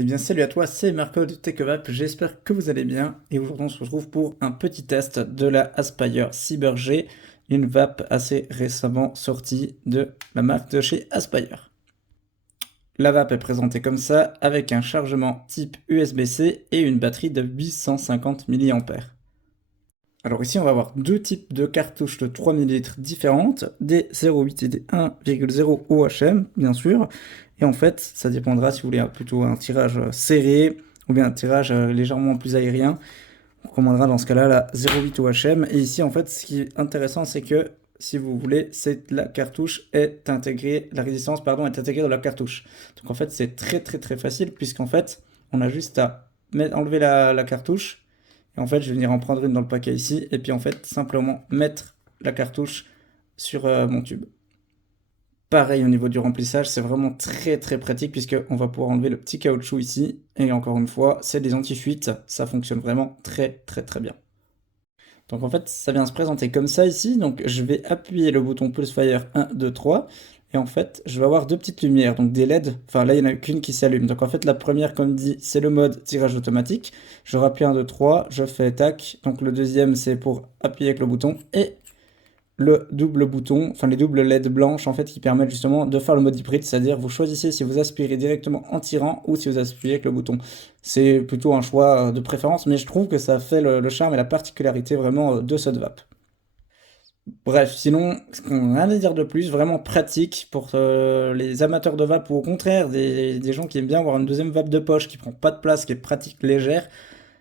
Eh bien salut à toi, c'est Marco de TechVap, j'espère que vous allez bien et aujourd'hui on se retrouve pour un petit test de la Aspire Cyber G, une vape assez récemment sortie de la marque de chez Aspire. La vape est présentée comme ça avec un chargement type USB-C et une batterie de 850 mAh. Alors ici on va avoir deux types de cartouches de 3 ml différentes, des 0,8 et des 1,0 OHM bien sûr, et en fait ça dépendra si vous voulez plutôt un tirage serré ou bien un tirage légèrement plus aérien. On recommandera dans ce cas-là la 0,8 OHM, et ici en fait ce qui est intéressant c'est que si vous voulez, c'est la cartouche est intégrée, la résistance pardon est intégrée dans la cartouche. Donc en fait c'est très facile puisqu'en fait on a juste à enlever la cartouche. Et en fait, je vais venir en prendre une dans le paquet ici, et puis en fait, simplement mettre la cartouche sur mon tube. Pareil au niveau du remplissage, c'est vraiment très pratique puisqu'on va pouvoir enlever le petit caoutchouc ici. Et encore une fois, c'est des anti-fuites, ça fonctionne vraiment très bien. Donc en fait, ça vient se présenter comme ça ici. Donc je vais appuyer le bouton Pulse Fire 1, 2, 3. Et en fait, je vais avoir deux petites lumières, donc des LED. Enfin là, il n'y en a qu'une qui s'allume. Donc en fait, la première, comme dit, c'est le mode tirage automatique. Je rappuie 1, 2, 3, je fais tac. Donc le deuxième, c'est pour appuyer avec le bouton. Et le double bouton, enfin les doubles LED blanches en fait qui permettent justement de faire le mode hybride, c'est-à-dire vous choisissez si vous aspirez directement en tirant ou si vous aspirez avec le bouton. C'est plutôt un choix de préférence, mais je trouve que ça fait le charme et la particularité vraiment de cette vape. Bref, sinon, rien à dire de plus, vraiment pratique pour les amateurs de vape ou au contraire des gens qui aiment bien avoir une deuxième vape de poche qui prend pas de place, qui est pratique, légère.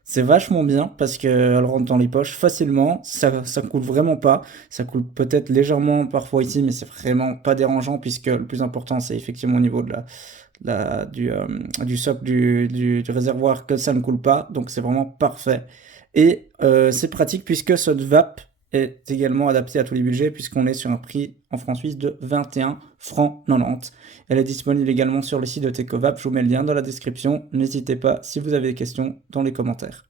C'est vachement bien parce qu'elle rentre dans les poches facilement, ça coule vraiment pas, ça coule peut-être légèrement parfois ici, mais c'est vraiment pas dérangeant puisque le plus important c'est effectivement au niveau de du socle du réservoir que ça ne coule pas, donc c'est vraiment parfait. Et c'est pratique puisque cette vape est également adaptée à tous les budgets puisqu'on est sur un prix en francs suisses de 21 francs 90. Elle est disponible également sur le site de Tecovap, je vous mets le lien dans la description. N'hésitez pas si vous avez des questions dans les commentaires.